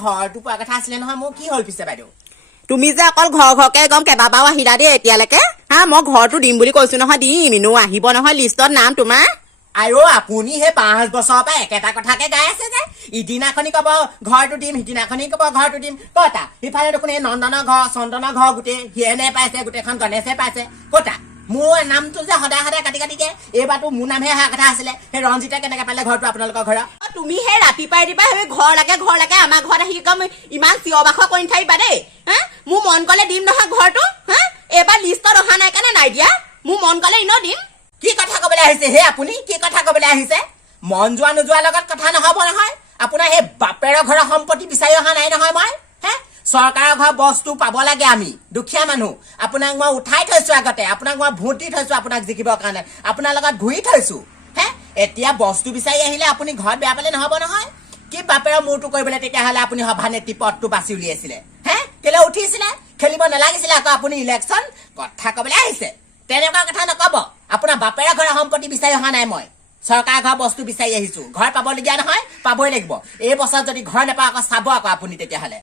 ঘৰটো পোৱা কথা আছিলে নহয় মোৰ কি হ'ল পিছে বাইদেউ তুমি যে অকল ঘৰকে গম কেইবাবাও আহিলা দেই এতিয়ালৈকে হা মই ঘৰটো দিম বুলি কৈছো নহয় দিম ইনো আহিব নহয় লিষ্টত নাম তোমাৰ আৰু আপুনি সেই 5 বছৰৰ পৰা একেটা কথাকে গাই আছে যে ইদিনাখনি কব ঘৰটো দিম সিদিনাখনি কব ঘৰটো দিম কতা সিফালে দেখোন এই নন্দনৰ ঘৰ চন্দনৰ ঘৰ গোটেই হিয়েনে পাইছে গোটেইখন গণেশে পাইছে কতা মোৰ নামটো যে সদায় কাটি দিয়ে এইবাৰতো মোৰ নামহে অহা কথা আছিলে সেই ৰঞ্জিতে কেনেকে পালে ঘৰটো আপোনালোকৰ ঘৰত তুমি সেই ৰাতিপুৱাই দিবা সেই ঘৰ লাগে আমাৰ ঘৰত আহি কম ইমান চিঞৰ বাখৰ কৰি থাকিবা দেই হা মোৰ মন গলে দিম নহয় ঘৰটো হা এইবাৰ লিষ্টত অহা নাই কাৰণে নাই দিয়া মোৰ মন গলে ইনো দিম কি কথা কবলৈ আহিছে হে আপুনি কি কথা কবলৈ আহিছে মন যোৱা নোযোৱাৰ লগত কথা নহব নহয় আপোনাৰ সেই বাপেৰৰ ঘৰৰ সম্পত্তি বিচাৰি অহা নাই নহয় মই হে চৰকাৰৰ ঘৰ বস্তু পাব লাগে আমি দুখীয়া মানুহ আপোনাক মই উঠাই থৈছো আগতে আপোনাক মই ভোট দি থৈছো আপোনাক জিকিবৰ কাৰণে আপোনাৰ লগত ঘূৰি থৈছো হে এতিয়া বস্তু বিচাৰি আহিলে আপুনি ঘৰত বেয়া পালে নহব নহয় কি বাপেৰৰ মূৰটো কৰিবলৈ তেতিয়াহ'লে আপুনি সভানেত্ৰী পদটো বাছি উলিয়াইছিলে হে কেলে উঠিছিলে খেলিব নালাগিছিলে আকৌ আপুনি ইলেকশ্যন কথা কবলৈ আহিছে তেনেকুৱা কথা নকব আপোনাৰ বাপেৰৰ ঘৰৰ সম্পত্তি বিচাৰি অহা নাই মই চৰকাৰ ঘৰ বস্তু বিচাৰি আহিছো ঘৰ পাবলগীয়া নহয় পাবই লাগিব এই বছৰত যদি ঘৰ নাপাওঁ আকৌ চাব আকৌ আপুনি তেতিয়াহ'লে